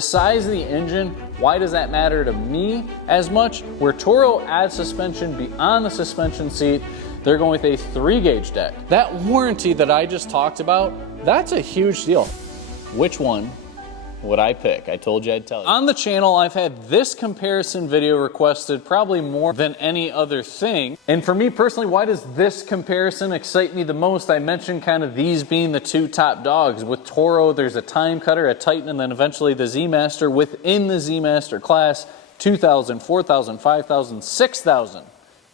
The size of the engine, why does that matter to me as much? Where Toro adds suspension beyond the suspension seat, they're going with a 3-gauge deck. That warranty that I just talked about, that's a huge deal. Which one would I pick? I told you I'd tell you. On the channel, I've had this comparison video requested probably more than any other thing. And for me personally, why does this comparison excite me the most? I mentioned kind of these being the two top dogs. With Toro, there's a Time Cutter, a Titan, and then eventually the Z Master. Within the Z Master class, 2,000, 4,000, 5,000, 6,000.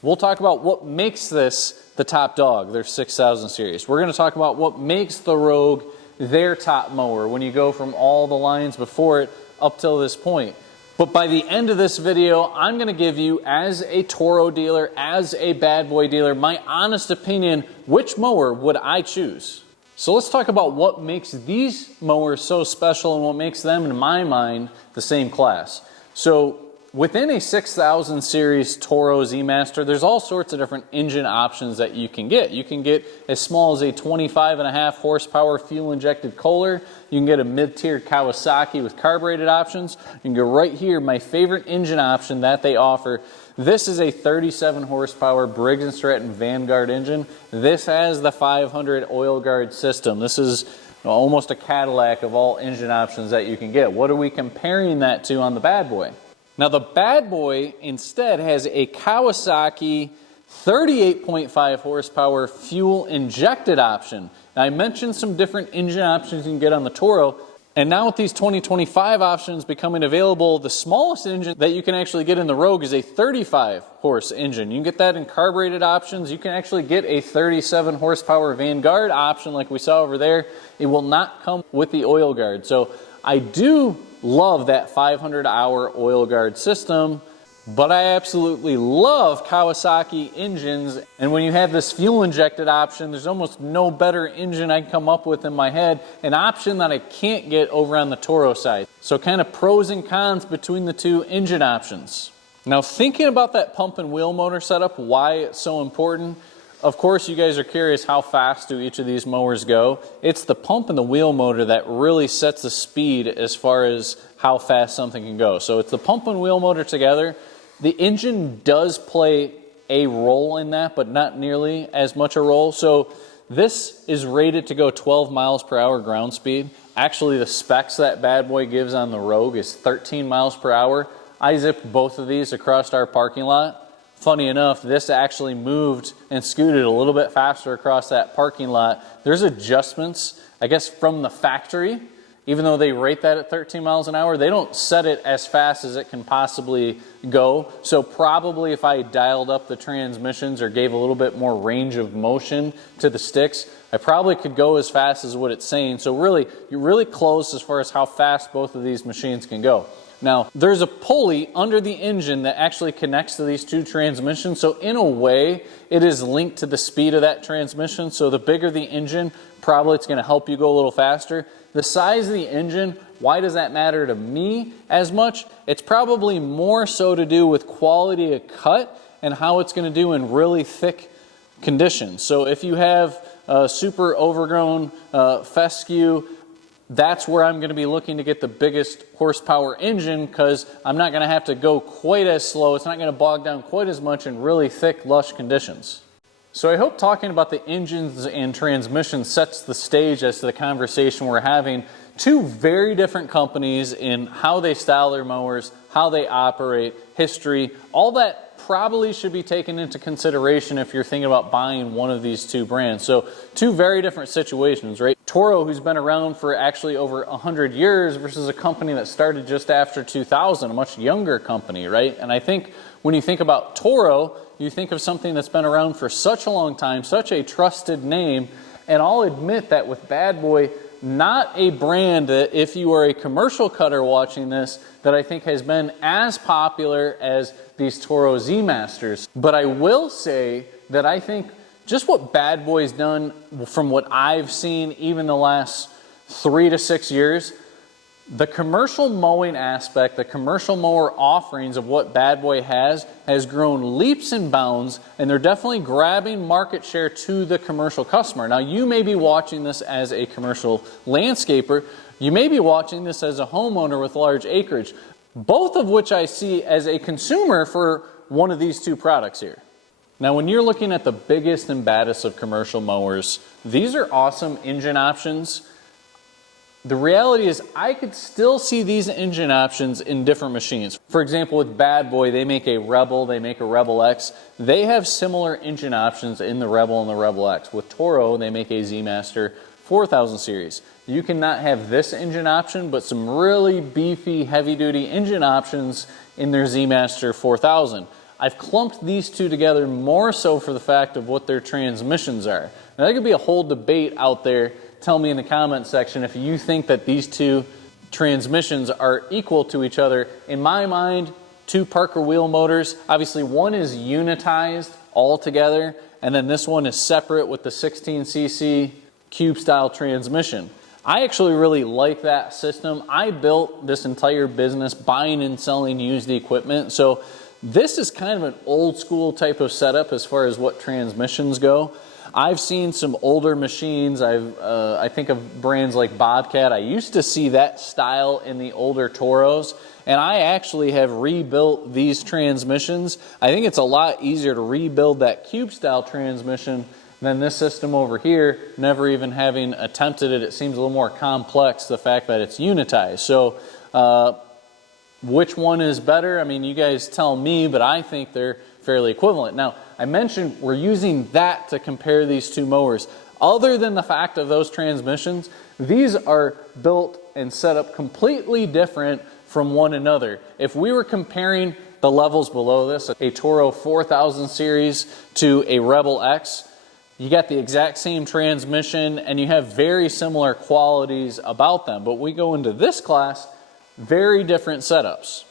We'll talk about what makes this the top dog, their 6,000 series. We're gonna talk about what makes the Rogue their top mower when you go from all the lines before it up till this point. But by the end of this video, I'm gonna give you, as a Toro dealer, as a bad boy dealer, my honest opinion, which mower would I choose? So let's talk about what makes these mowers so special and what makes them, in my mind, the same class. So within a 6,000 series Toro Z Master, there's all sorts of different engine options that you can get. You can get as small as a 25.5 horsepower fuel injected Kohler. You can get a mid-tier Kawasaki with carbureted options. You can go right here, my favorite engine option that they offer. This is a 37 horsepower Briggs & Stratton Vanguard engine. This has the 500 oil guard system. This is almost a Cadillac of all engine options that you can get. What are we comparing that to on the bad boy? Now the bad boy instead has a Kawasaki 38.5 horsepower fuel injected option. Now I mentioned some different engine options you can get on the Toro, and now with these 2025 options becoming available, the smallest engine that you can actually get in the Rogue is a 35 horse engine. You can get that in carbureted options. You can actually get a 37 horsepower Vanguard option like we saw over there. It will not come with the oil guard. So I do love that 500-hour oil guard system, but I absolutely love Kawasaki engines. And when you have this fuel injected option, there's almost no better engine I can come up with in my head, an option that I can't get over on the Toro side. So kind of pros and cons between the two engine options. Now thinking about that pump and wheel motor setup, why it's so important. Of course, you guys are curious, how fast do each of these mowers go? It's the pump and the wheel motor that really sets the speed as far as how fast something can go. So it's the pump and wheel motor together. The engine does play a role in that, but not nearly as much a role. So this is rated to go 12 miles per hour ground speed. Actually, the specs that bad boy gives on the Rogue is 13 miles per hour. I zipped both of these across our parking lot. Funny enough, this actually moved and scooted a little bit faster across that parking lot. There's adjustments, I guess, from the factory. Even though they rate that at 13 miles an hour, they don't set it as fast as it can possibly go. So probably if I dialed up the transmissions or gave a little bit more range of motion to the sticks, I probably could go as fast as what it's saying. So really, you're really close as far as how fast both of these machines can go. Now, there's a pulley under the engine that actually connects to these two transmissions. So in a way, it is linked to the speed of that transmission. So the bigger the engine, probably it's going to help you go a little faster. The size of the engine, why does that matter to me as much? It's probably more so to do with quality of cut and how it's going to do in really thick conditions. So if you have a super overgrown fescue, that's where I'm going to be looking to get the biggest horsepower engine, because I'm not going to have to go quite as slow. It's not going to bog down quite as much in really thick, lush conditions. So I hope talking about the engines and transmissions sets the stage as to the conversation we're having. Two very different companies in how they style their mowers, how they operate, history, all that probably should be taken into consideration if you're thinking about buying one of these two brands. So two very different situations, right? Toro, who's been around for actually over 100 years, versus a company that started just after 2000, a much younger company, right? And I think when you think about Toro, you think of something that's been around for such a long time, such a trusted name, and I'll admit that with Bad Boy, not a brand that, if you are a commercial cutter watching this, that I think has been as popular as these Toro Z Masters. But I will say that I think just what Bad Boy's done, from what I've seen even the last 3 to 6 years, the commercial mowing aspect, the commercial mower offerings of what Bad Boy has grown leaps and bounds, and they're definitely grabbing market share to the commercial customer. Now, you may be watching this as a commercial landscaper. You may be watching this as a homeowner with large acreage, both of which I see as a consumer for one of these two products here. Now, when you're looking at the biggest and baddest of commercial mowers, these are awesome engine options. The reality is I could still see these engine options in different machines. For example, with Bad Boy, they make a Rebel, they make a Rebel X. They have similar engine options in the Rebel and the Rebel X. With Toro, they make a Z Master 4000 series. You cannot have this engine option, but some really beefy, heavy-duty engine options in their Z Master 4000. I've clumped these two together more so for the fact of what their transmissions are. Now, there could be a whole debate out there. Tell me in the comment section if you think that these two transmissions are equal to each other. In my mind, two Parker wheel motors. Obviously, one is unitized all together, and then this one is separate with the 16cc cube-style transmission. I actually really like that system. I built this entire business buying and selling used equipment, so this is kind of an old school type of setup as far as what transmissions go. I've seen some older machines. I think of brands like Bobcat. I used to see that style in the older Toros, and I actually have rebuilt these transmissions. I think it's a lot easier to rebuild that cube style transmission than this system over here, never even having attempted it. It seems a little more complex, the fact that it's unitized. So which one is better? I mean, you guys tell me, but I think they're fairly equivalent. Now, I mentioned we're using that to compare these two mowers. Other than the fact of those transmissions, these are built and set up completely different from one another. If we were comparing the levels below this, a Toro 4000 series to a Rebel X, you got the exact same transmission and you have very similar qualities about them. But we go into this class, very different setups.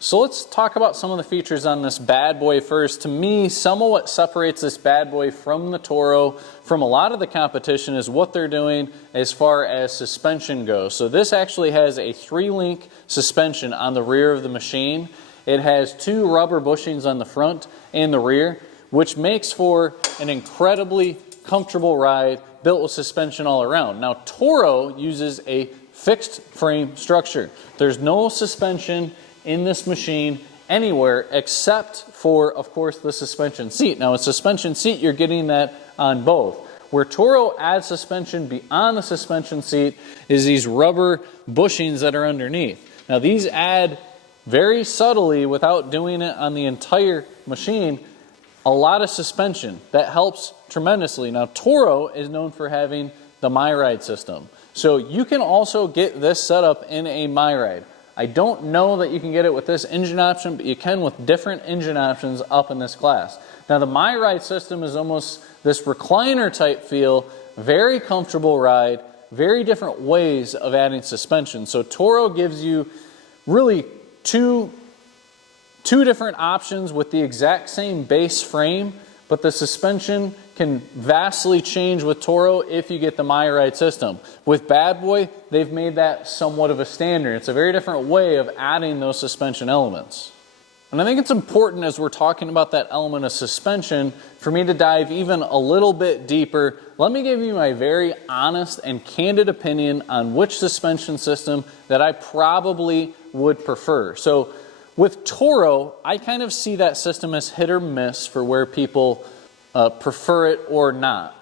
So let's talk about some of the features on this Bad Boy first. To me, some of what separates this Bad Boy from the Toro, from a lot of the competition, is what they're doing as far as suspension goes. So this actually has a 3-link suspension on the rear of the machine. It has 2 rubber bushings on the front and the rear, which makes for an incredibly comfortable ride built with suspension all around. Now, Toro uses a fixed frame structure. There's no suspension in this machine anywhere except for, of course, the suspension seat. Now, a suspension seat, you're getting that on both. Where Toro adds suspension beyond the suspension seat is these rubber bushings that are underneath. Now, these add very subtly, without doing it on the entire machine, a lot of suspension. That helps tremendously. Now, Toro is known for having the MyRide system. So you can also get this setup in a MyRide. I don't know that you can get it with this engine option, but you can with different engine options up in this class. Now, the MyRide system is almost this recliner type feel, very comfortable ride, very different ways of adding suspension. So Toro gives you really two different options with the exact same base frame, but the suspension can vastly change with Toro if you get the MyRide system. With Bad Boy, they've made that somewhat of a standard. It's a very different way of adding those suspension elements. And I think it's important as we're talking about that element of suspension for me to dive even a little bit deeper. Let me give you my very honest and candid opinion on which suspension system that I probably would prefer. So with Toro, I kind of see that system as hit or miss for where people prefer it or not.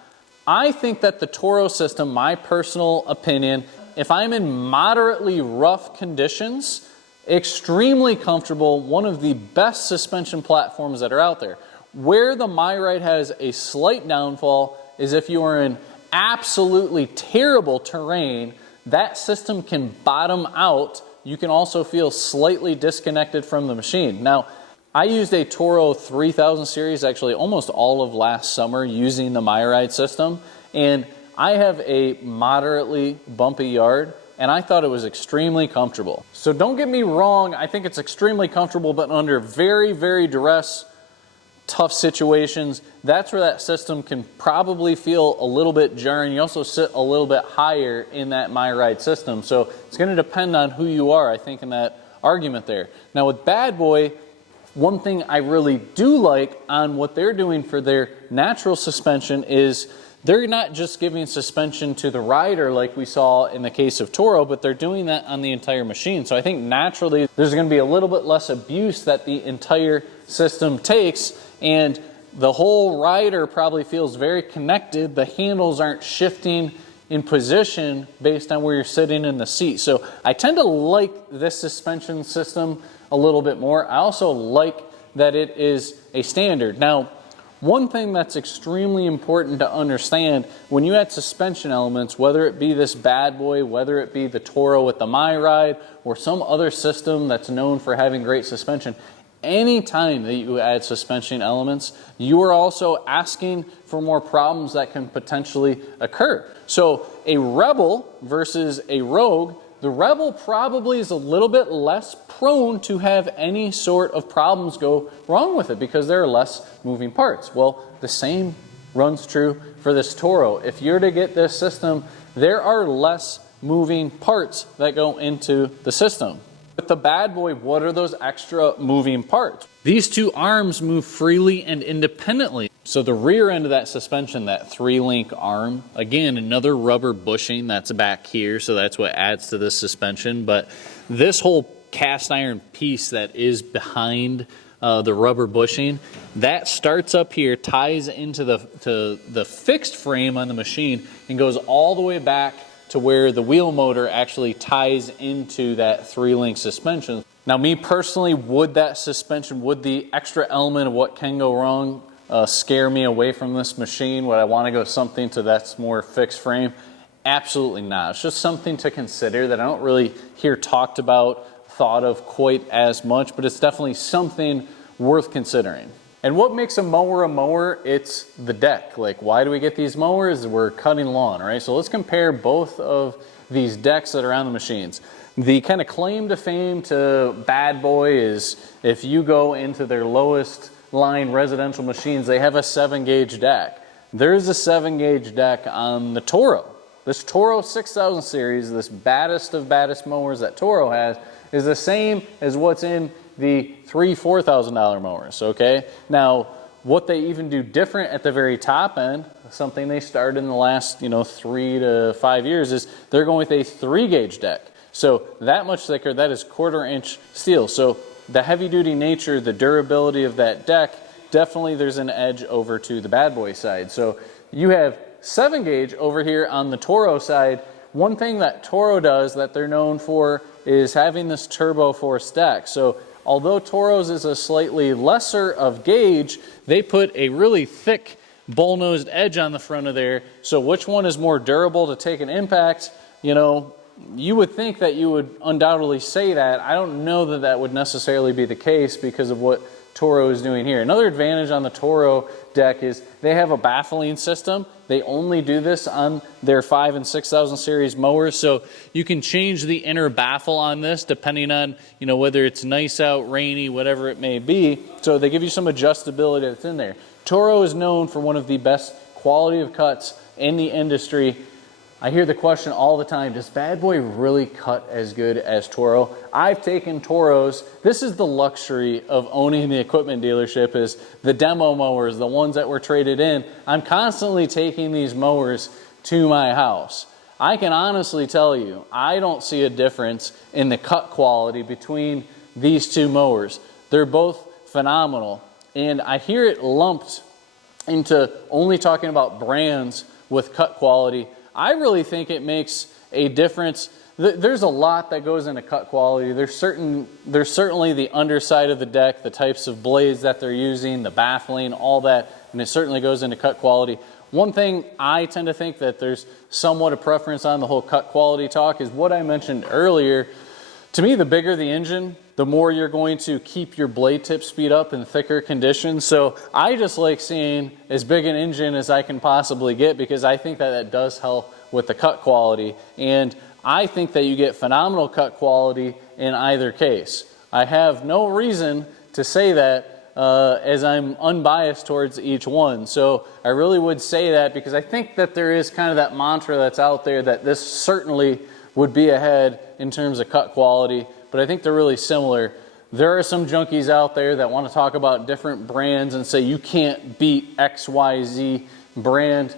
I think that the Toro system, my personal opinion, if I'm in moderately rough conditions, extremely comfortable, one of the best suspension platforms that are out there. Where the MyRide has a slight downfall is if you are in absolutely terrible terrain, that system can bottom out. You can also feel slightly disconnected from the machine. Now, I used a Toro 3000 series actually almost all of last summer using the MyRide system, and I have a moderately bumpy yard, and I thought it was extremely comfortable. So don't get me wrong, I think it's extremely comfortable, but under very, very duress, tough situations, that's where that system can probably feel a little bit jarring. You also sit a little bit higher in that MyRide system, so it's going to depend on who you are, I think, in that argument there. Now with Bad Boy, one thing I really do like on what they're doing for their natural suspension is they're not just giving suspension to the rider like we saw in the case of Toro, but they're doing that on the entire machine. So I think naturally there's going to be a little bit less abuse that the entire system takes, and the whole rider probably feels very connected. The handles aren't shifting in position based on where you're sitting in the seat. So I tend to like this suspension system a little bit more. I also like that it is a standard. Now, one thing that's extremely important to understand when you add suspension elements, whether it be this bad boy, whether it be the Toro with the MyRide, or some other system that's known for having great suspension, anytime that you add suspension elements, you are also asking for more problems that can potentially occur. So a Rebel versus a Rogue, the Rebel probably is a little bit less prone to have any sort of problems go wrong with it because there are less moving parts. Well, the same runs true for this Toro. If you're to get this system, there are less moving parts that go into the system. With the bad boy, what are those extra moving parts? These two arms move freely and independently. So the rear end of that suspension, that 3-link arm, again, another rubber bushing that's back here, so that's what adds to this suspension. But this whole cast iron piece that is behind the rubber bushing, that starts up here, ties into the fixed frame on the machine, and goes all the way back to where the wheel motor actually ties into that 3-link suspension. Now, me personally, would that suspension, would the extra element of what can go wrong scare me away from this machine? Would I want to go something to that's more fixed frame? Absolutely not. It's just something to consider that I don't really hear talked about, thought of quite as much, but it's definitely something worth considering. And what makes a mower? It's the deck. Like, why do we get these mowers? We're cutting lawn, right? So let's compare both of these decks that are on the machines. The kind of claim to fame to bad boy is if you go into their lowest line residential machines, they have a 7-gauge deck. There's a 7-gauge deck on the Toro. This Toro 6000 series, this baddest of baddest mowers that Toro has, is the same as what's in the $3,000-$4,000 mowers, okay? Now, what they even do different at the very top end, something they started in the last, 3 to 5 years, is they're going with a 3-gauge deck. So that much thicker, that is 1/4-inch steel. So the heavy-duty nature, the durability of that deck, definitely there's an edge over to the bad boy side. So you have 7-gauge over here on the Toro side. One thing that Toro does that they're known for is having this turbo force deck. So although Toro's is a slightly lesser of gauge, they put a really thick bull-nosed edge on the front of there. So which one is more durable to take an impact? You would think that you would undoubtedly say that. I don't know that that would necessarily be the case because of what Toro is doing here. Another advantage on the Toro deck is they have a baffling system. They only do this on their 5 and 6000 series mowers, so you can change the inner baffle on this depending on whether it's nice out, rainy, whatever it may be. So they give you some adjustability that's in there. Toro is known for one of the best quality of cuts in the industry. I hear the question all the time, does bad boy really cut as good as Toro? I've taken Toros. This is the luxury of owning the equipment dealership, is the demo mowers, the ones that were traded in. I'm constantly taking these mowers to my house. I can honestly tell you, I don't see a difference in the cut quality between these two mowers. They're both phenomenal. And I hear it lumped into only talking about brands with cut quality. I really think it makes a difference. There's a lot that goes into cut quality. There's certainly the underside of the deck, the types of blades that they're using, the baffling, all that, and it certainly goes into cut quality. One thing I tend to think that there's somewhat a preference on the whole cut quality talk is what I mentioned earlier. To me, the bigger the engine, the more you're going to keep your blade tip speed up in thicker conditions. So I just like seeing as big an engine as I can possibly get because I think that that does help with the cut quality. And I think that you get phenomenal cut quality in either case. I have no reason to say that as I'm unbiased towards each one. So I really would say that because I think that there is kind of that mantra that's out there that this certainly would be ahead in terms of cut quality, but I think they're really similar. There are some junkies out there that want to talk about different brands and say you can't beat XYZ brand.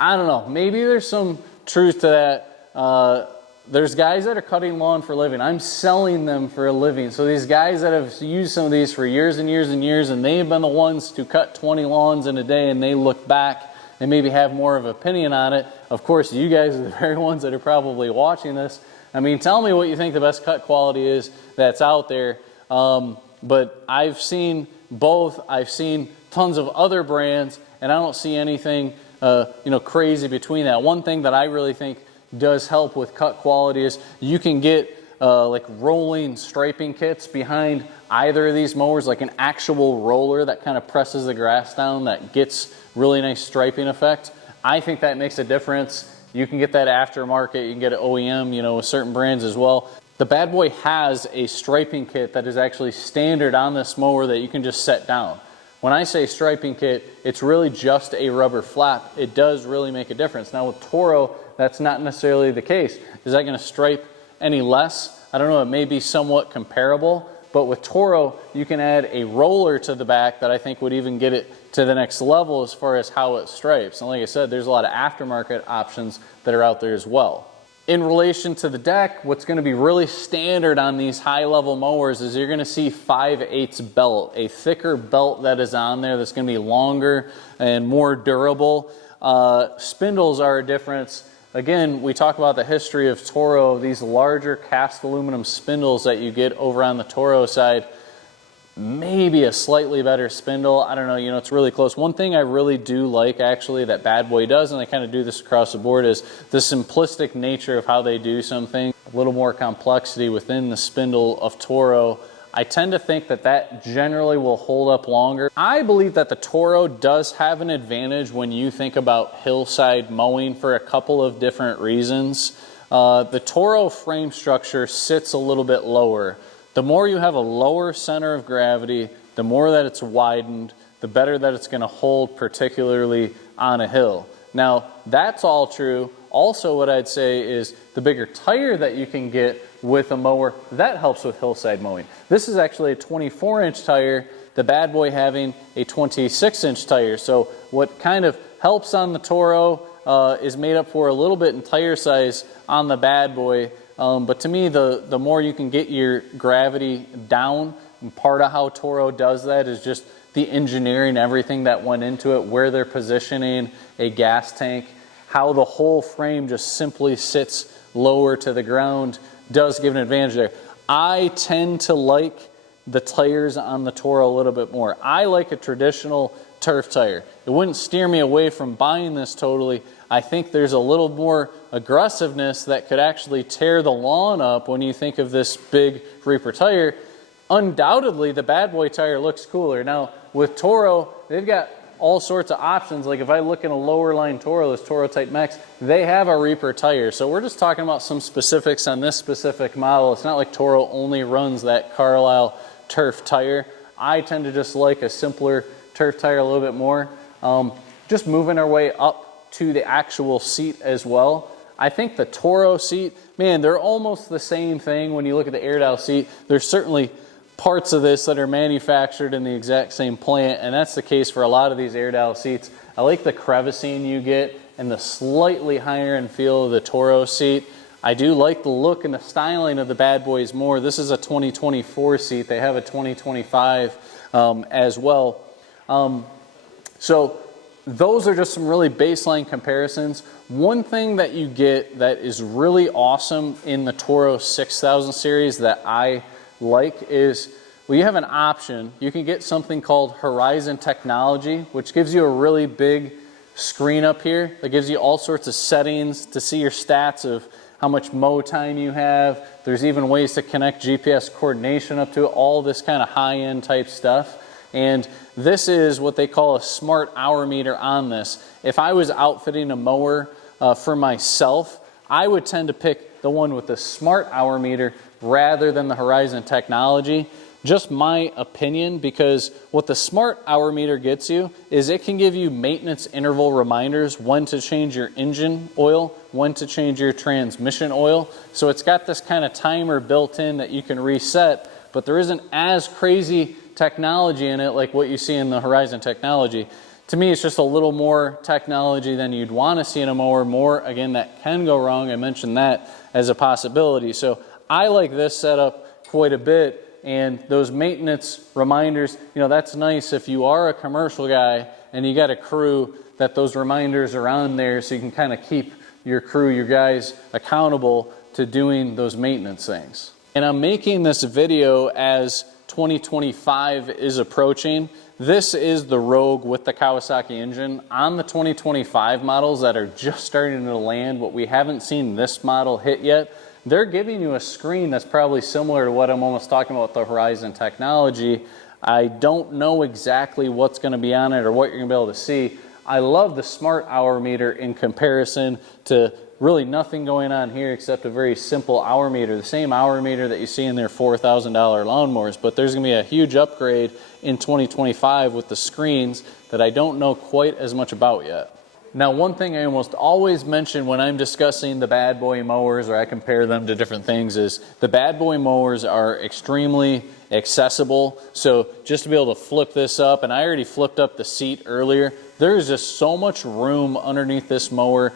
I don't know, maybe there's some truth to that. There's guys that are cutting lawn for a living. I'm selling them for a living. So these guys that have used some of these for years and years and years, and they've been the ones to cut 20 lawns in a day, and they look back and maybe have more of an opinion on it. Of course, you guys are the very ones that are probably watching this. I mean, tell me what you think the best cut quality is that's out there. But I've seen both. I've seen tons of other brands, and I don't see anything crazy between that. One thing that I really think does help with cut quality is you can get like rolling striping kits behind either of these mowers, like an actual roller that kind of presses the grass down that gets really nice striping effect. I think that makes a difference. You can get that aftermarket, you can get it OEM, with certain brands as well. The bad boy has a striping kit that is actually standard on this mower that you can just set down. When I say striping kit, it's really just a rubber flap. It does really make a difference. Now with Toro, that's not necessarily the case. Is that going to stripe any less? I don't know, it may be somewhat comparable, but with Toro, you can add a roller to the back that I think would even get it to the next level as far as how it stripes. And like I said, there's a lot of aftermarket options that are out there as well. In relation to the deck, what's going to be really standard on these high-level mowers is you're going to see 5/8 belt, a thicker belt that is on there that's going to be longer and more durable. Spindles are a difference. Again, we talk about the history of Toro, these larger cast aluminum spindles that you get over on the Toro side. Maybe a slightly better spindle. I don't know, it's really close. One thing I really do like actually that Bad Boy does, and I kind of do this across the board, is the simplistic nature of how they do something. A little more complexity within the spindle of Toro. I tend to think that that generally will hold up longer. I believe that the Toro does have an advantage when you think about hillside mowing for a couple of different reasons. The Toro frame structure sits a little bit lower. The more you have a lower center of gravity, the more that it's widened, the better that it's going to hold, particularly on a hill. Now, that's all true. Also, what I'd say is the bigger tire that you can get with a mower, that helps with hillside mowing. This is actually a 24-inch tire, the Bad Boy having a 26-inch tire. So what kind of helps on the Toro is made up for a little bit in tire size on the Bad Boy. But to me, the more you can get your gravity down, and part of how Toro does that is just the engineering, everything that went into it, where they're positioning a gas tank, how the whole frame just simply sits lower to the ground does give an advantage there. I tend to like the tires on the Toro a little bit more. I like a traditional turf tire. It wouldn't steer me away from buying this totally. I think there's a little more aggressiveness that could actually tear the lawn up when you think of this big Reaper tire. Undoubtedly, the Bad Boy tire looks cooler. Now, with Toro, they've got all sorts of options. Like if I look in a lower line Toro, this Toro Type Max, they have a Reaper tire. So we're just talking about some specifics on this specific model. It's not like Toro only runs that Carlisle turf tire. I tend to just like a simpler turf tire a little bit more. Just moving our way up to the actual seat as well. I think the Toro seat, man, they're almost the same thing when you look at the Airedale seat. There's certainly parts of this that are manufactured in the exact same plant, and that's the case for a lot of these Airedale seats. I like the crevicing you get and the slightly higher end feel of the Toro seat. I do like the look and the styling of the Bad Boys more. This is a 2024 seat. They have a 2025 as well. So those are just some really baseline comparisons. One thing that you get that is really awesome in the Toro 6000 series that I like is, well, you have an option. You can get something called Horizon Technology, which gives you a really big screen up here that gives you all sorts of settings to see your stats of how much mow time you have. There's even ways to connect GPS coordination up to it, all this kind of high-end type stuff. And this is what they call a smart hour meter on this. If I was outfitting a mower for myself, I would tend to pick the one with the smart hour meter rather than the Horizon Technology. Just my opinion, because what the smart hour meter gets you is it can give you maintenance interval reminders, when to change your engine oil, when to change your transmission oil. So it's got this kind of timer built in that you can reset, but there isn't as crazy technology in it like what you see in the Horizon Technology. To me, it's just a little more technology than you'd want to see in a mower. More, again, that can go wrong. I mentioned that as a possibility. So I like this setup quite a bit. And those maintenance reminders, you know, that's nice if you are a commercial guy and you got a crew, that those reminders are on there so you can kind of keep your crew, your guys accountable to doing those maintenance things. And I'm making this video as 2025 is approaching. This is the Rogue with the Kawasaki engine. On the 2025 models that are just starting to land, what we haven't seen this model hit yet, they're giving you a screen that's probably similar to what I'm almost talking about with the Horizon technology. I don't know exactly what's going to be on it or what you're going to be able to see. I love the smart hour meter in comparison to really nothing going on here except a very simple hour meter, the same hour meter that you see in their $4,000 lawnmowers. But there's going to be a huge upgrade in 2025 with the screens that I don't know quite as much about yet. Now, one thing I almost always mention when I'm discussing the bad boy mowers, or I compare them to different things, is the bad boy mowers are extremely accessible. So just to be able to flip this up, and I already flipped up the seat earlier, there's just so much room underneath this mower,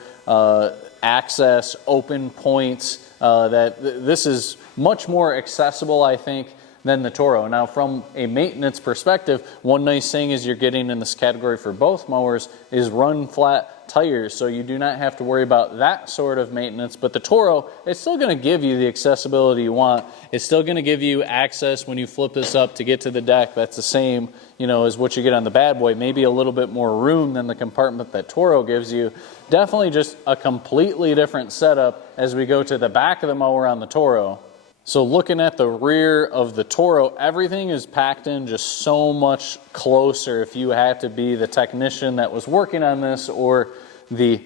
access, open points, that this is much more accessible, I think, than the Toro. Now, from a maintenance perspective, one nice thing is you're getting in this category for both mowers is run flat tires, so you do not have to worry about that sort of maintenance. But the Toro, it's still going to give you the accessibility you want. It's still going to give you access when you flip this up to get to the deck. That's the same, you know, as what you get on the bad boy. Maybe a little bit more room than the compartment that Toro gives you. Definitely just a completely different setup as we go to the back of the mower on the Toro. So looking at the rear of the Toro, everything is packed in just so much closer. If you had to be the technician that was working on this or the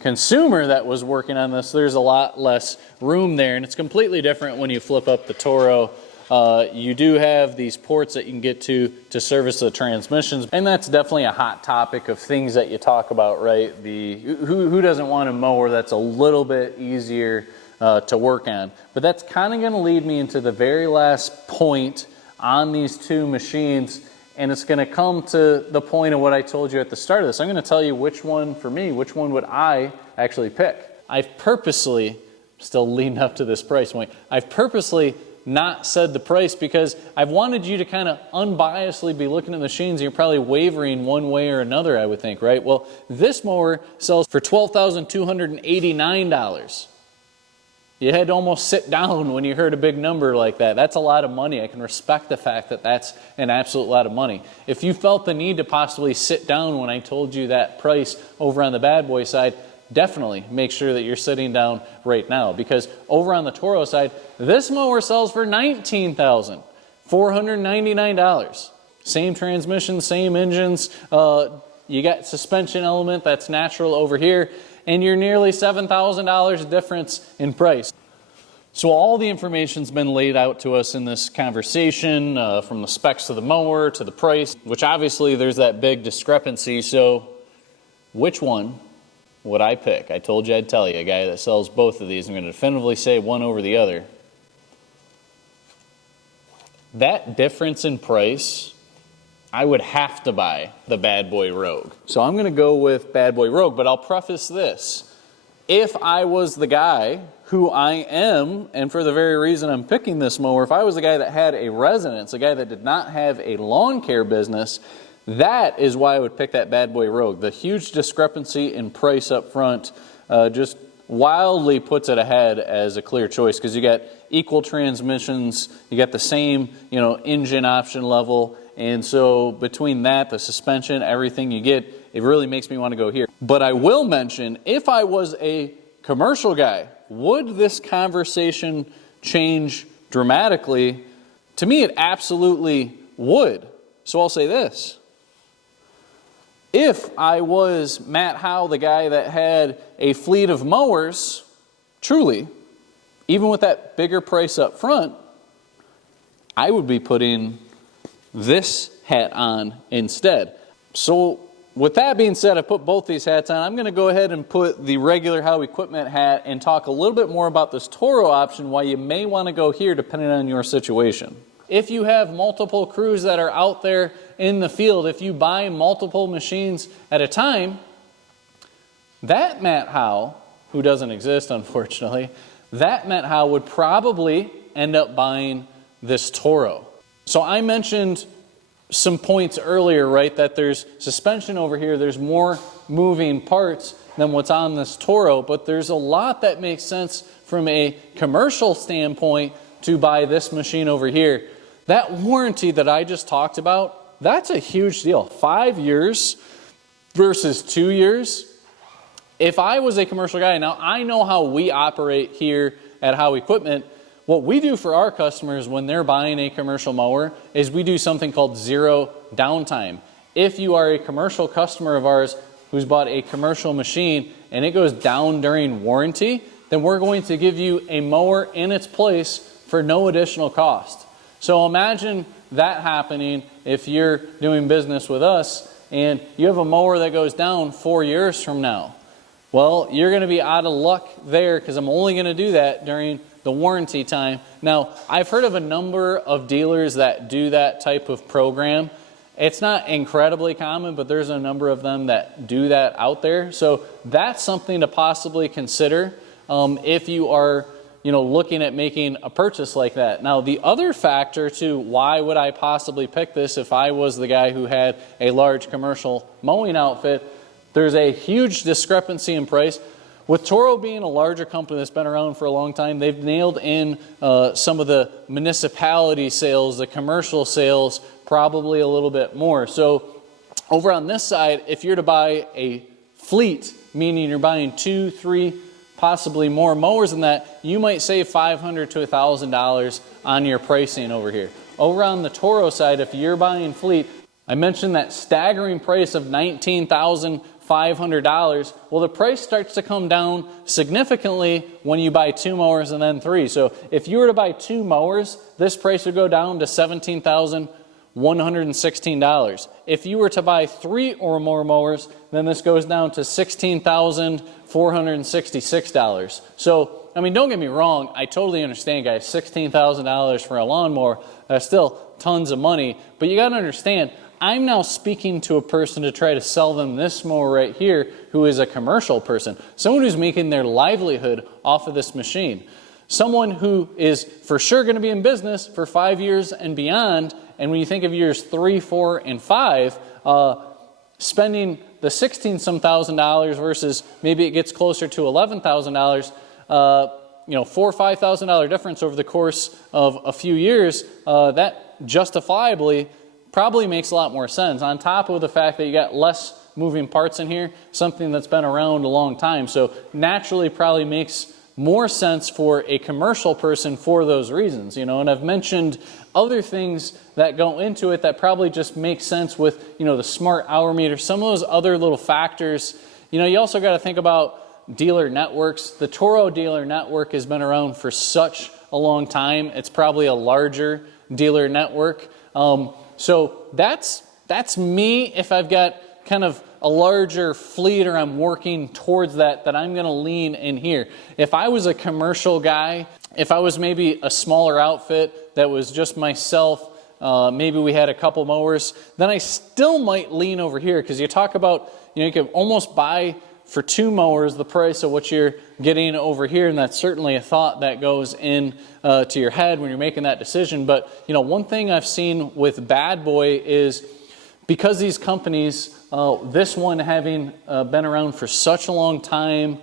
consumer that was working on this, there's a lot less room there. And it's completely different when you flip up the Toro. You do have these ports that you can get to service the transmissions. And that's definitely a hot topic of things that you talk about, right? Who doesn't want a mower that's a little bit easier to work on? But that's kind of going to lead me into the very last point on these two machines, and it's going to come to the point of what I told you at the start of this. I'm going to tell you which one, for me, which one would I actually pick. I've purposely, still leading up to this price point, I've purposely not said the price because I've wanted you to kind of unbiasedly be looking at the machines and you're probably wavering one way or another, I would think, right? Well, this mower sells for $12,289. You had to almost sit down when you heard a big number like that. That's a lot of money. I can respect the fact that that's an absolute lot of money. If you felt the need to possibly sit down when I told you that price over on the bad boy side, definitely make sure that you're sitting down right now, because over on the Toro side, this mower sells for $19,499. Same transmission, same engines. You got suspension element that's natural over here, and you're nearly $7,000 difference in price. So all the information's been laid out to us in this conversation, from the specs of the mower to the price, which obviously there's that big discrepancy. So which one would I pick? I told you I'd tell you, a guy that sells both of these. I'm going to definitively say one over the other. That difference in price, I would have to buy the Bad Boy Rogue. So I'm going to go with Bad Boy Rogue, but I'll preface this. If I was the guy who I am, and for the very reason I'm picking this mower, if I was the guy that had a residence, a guy that did not have a lawn care business, that is why I would pick that Bad Boy Rogue. The huge discrepancy in price up front just wildly puts it ahead as a clear choice, because you got equal transmissions, you got the same, you know, engine option level, and so between that, the suspension, everything you get, it really makes me want to go here. But I will mention, if I was a commercial guy, would this conversation change dramatically? To me, it absolutely would. So I'll say this. If I was Matt Howe, the guy that had a fleet of mowers, truly, even with that bigger price up front, I would be putting this hat on instead. So with that being said, I put both these hats on. I'm going to go ahead and put the regular Howe equipment hat and talk a little bit more about this Toro option, why you may want to go here depending on your situation. if you have multiple crews that are out there in the field, if you buy multiple machines at a time, that Matt Howe, who doesn't exist unfortunately, that Matt Howe would probably end up buying this Toro. So I mentioned some points earlier, right, that there's suspension over here, there's more moving parts than what's on this Toro, but there's a lot that makes sense from a commercial standpoint to buy this machine over here. That warranty that I just talked about, that's a huge deal. 5 years versus 2 years. If I was a commercial guy, now I know how we operate here at Howe Equipment. What we do for our customers when they're buying a commercial mower is we do something called zero downtime. If you are a commercial customer of ours who's bought a commercial machine and it goes down during warranty, then we're going to give you a mower in its place for no additional cost. So imagine that happening if you're doing business with us and you have a mower that goes down 4 years from now. Well, you're going to be out of luck there because I'm only going to do that during the warranty time. Now, I've heard of a number of dealers that do that type of program. It's not incredibly common, but there's a number of them that do that out there. So that's something to possibly consider if you are, looking at making a purchase like that. Now, the other factor to why would I possibly pick this if I was the guy who had a large commercial mowing outfit, there's a huge discrepancy in price. With Toro being a larger company that's been around for a long time, they've nailed in some of the municipality sales, the commercial sales, probably a little bit more. So over on this side, if you're to buy a fleet, meaning you're buying 2, 3, possibly more mowers than that, you might save $500 to $1,000 on your pricing over here. Over on the Toro side, if you're buying fleet, I mentioned that staggering price of $19,500. Well, the price starts to come down significantly when you buy 2 mowers and then 3. So if you were to buy 2 mowers, this price would go down to $17,116. If you were to buy 3 or more mowers, then this goes down to $16,466. So, don't get me wrong, I totally understand, guys, $16,000 for a lawnmower, that's still tons of money, but you got to understand, I'm now speaking to a person to try to sell them this mower right here who is a commercial person, someone who's making their livelihood off of this machine, someone who is for sure going to be in business for 5 years and beyond. And when you think of years 3, 4, and 5, spending the $16-some thousand versus maybe it gets closer to $11,000, $4,000 or $5,000 difference over the course of a few years, that justifiably probably makes a lot more sense. On top of the fact that you got less moving parts in here, something that's been around a long time. So naturally probably makes more sense for a commercial person for those reasons, and I've mentioned other things that go into it that probably just make sense with, the smart hour meter, some of those other little factors. You also got to think about dealer networks. The Toro dealer network has been around for such a long time. It's probably a larger dealer network. So that's me if I've got kind of a larger fleet or I'm working towards that I'm going to lean in here. If I was a commercial guy, if I was maybe a smaller outfit that was just myself, maybe we had a couple mowers, then I still might lean over here because you talk about, you could almost buy for 2 mowers the price of what you're getting over here, and that's certainly a thought that goes in to your head when you're making that decision. But one thing I've seen with Bad Boy is because these companies, this one having been around for such a long time,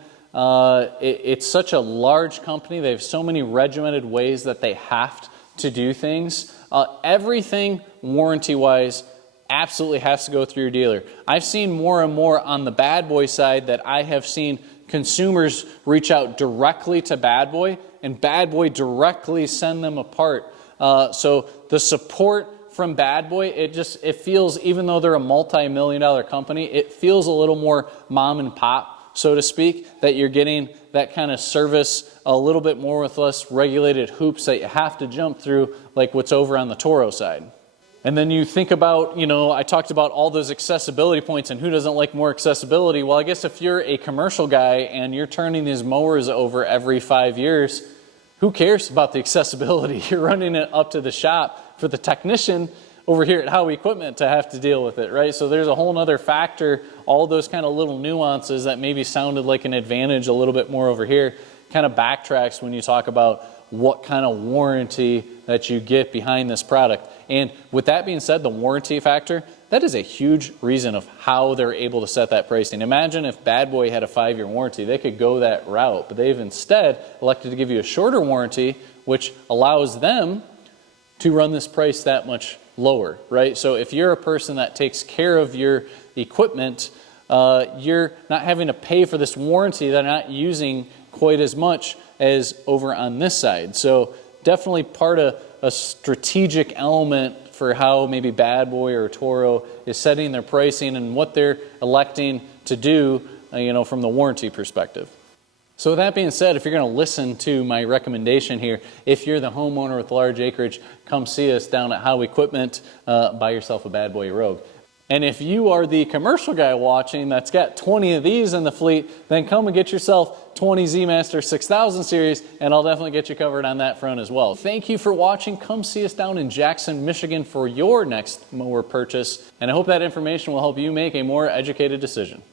it's such a large company, they have so many regimented ways that they have to do things. Everything warranty-wise absolutely has to go through your dealer. I've seen more and more on the Bad Boy side that I have seen consumers reach out directly to Bad Boy and Bad Boy directly send them a part. So the support from Bad Boy, it feels, even though they're a multi-million-dollar company, it feels a little more mom and pop, so to speak, that you're getting that kind of service a little bit more with less regulated hoops that you have to jump through, like what's over on the Toro side. And then you think about, I talked about all those accessibility points and who doesn't like more accessibility. Well, I guess if you're a commercial guy and you're turning these mowers over every 5 years, who cares about the accessibility? You're running it up to the shop for the technician over here at Howe Equipment to have to deal with it, right? So there's a whole nother factor, all those kind of little nuances that maybe sounded like an advantage a little bit more over here, kind of backtracks when you talk about what kind of warranty that you get behind this product. And with that being said, the warranty factor, that is a huge reason of how they're able to set that pricing. Imagine if Bad Boy had a 5-year warranty, they could go that route, but they've instead elected to give you a shorter warranty, which allows them to run this price that much lower, right? So if you're a person that takes care of your equipment, you're not having to pay for this warranty. They're not using quite as much as over on this side. So definitely part of a strategic element for how maybe Bad Boy or Toro is setting their pricing and what they're electing to do, from the warranty perspective. So with that being said, if you're going to listen to my recommendation here, if you're the homeowner with large acreage, come see us down at Howe Equipment, buy yourself a Bad Boy Rogue. And if you are the commercial guy watching that's got 20 of these in the fleet, then come and get yourself 20 Z Master 6000 series, and I'll definitely get you covered on that front as well. Thank you for watching. Come see us down in Jackson, Michigan for your next mower purchase, and I hope that information will help you make a more educated decision.